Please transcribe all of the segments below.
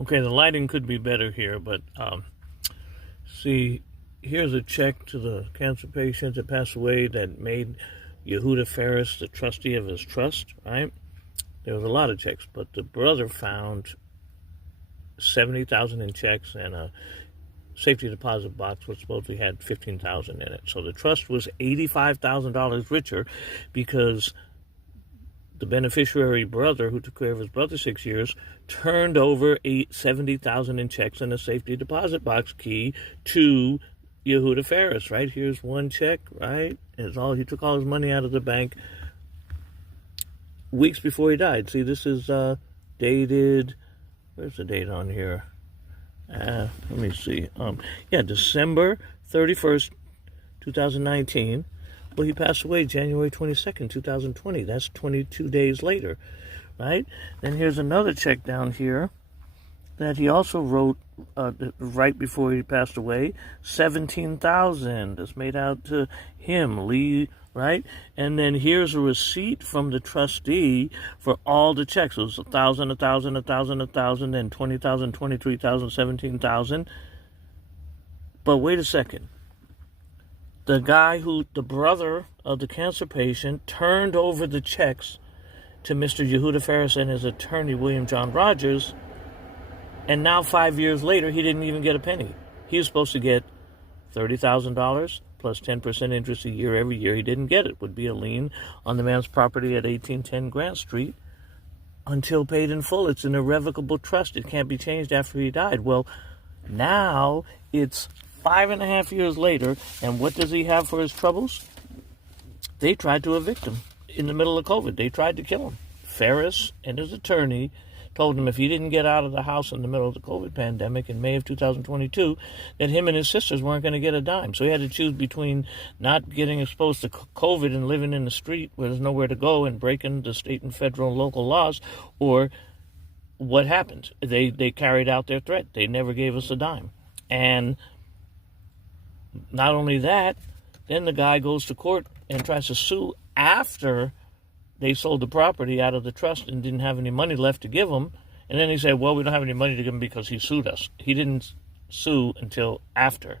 Okay, the lighting could be better here, but see, here's a check to the cancer patient that passed away that made Yehuda Ferris the trustee of his trust, right? There was a lot of checks, but the brother found 70,000 in checks and a safety deposit box which supposedly had 15,000 in it. So the trust was $85,000 richer because the beneficiary brother, who took care of his brother 6 years, turned over 70,000 in checks and a safety deposit box key to Yehuda Ferris, right? Here's one check, right? He took all his money out of the bank weeks before he died. See, this is dated. Where's the date on here? Let me see. December 31st, 2019. Well, he passed away January 22nd, 2020. That's 22 days later, right? Then here's another check down here that he also wrote right before he passed away. 17,000. That's made out to him, Lee, right? And then here's a receipt from the trustee for all the checks. It was 1,000, 1,000, 1,000, 1,000, then 20,000, 23,000, 17,000. But wait a second. The brother of the cancer patient, turned over the checks to Mr. Yehuda Ferris and his attorney, William John Rogers, and now 5 years later, he didn't even get a penny. He was supposed to get $30,000 plus 10% interest a year every year. He didn't get it. Would be a lien on the man's property at 1810 Grant Street until paid in full. It's an irrevocable trust. It can't be changed after he died. Well, now it's 5.5 years later, and what does he have for his troubles? They tried to evict him in the middle of COVID. They tried to kill him. Ferris and his attorney told him if he didn't get out of the house in the middle of the COVID pandemic in May of 2022, that him and his sisters weren't going to get a dime. So he had to choose between not getting exposed to COVID and living in the street where there's nowhere to go and breaking the state and federal and local laws, or what happened? They carried out their threat. They never gave us a dime. And not only that, then the guy goes to court and tries to sue after they sold the property out of the trust and didn't have any money left to give him. And then he said, well, we don't have any money to give him because he sued us. He didn't sue until after.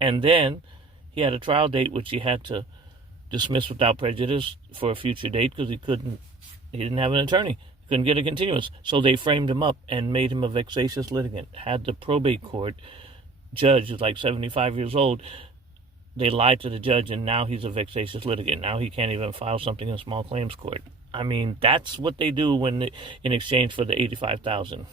And then he had a trial date which he had to dismiss without prejudice for a future date because he didn't have an attorney. He couldn't get a continuance. So they framed him up and made him a vexatious litigant. Had the probate court judge, who's like 75 years old, they lied to the judge, and now he's a vexatious litigant. Now he can't even file something in small claims court. I mean, that's what they do in exchange for the $85,000.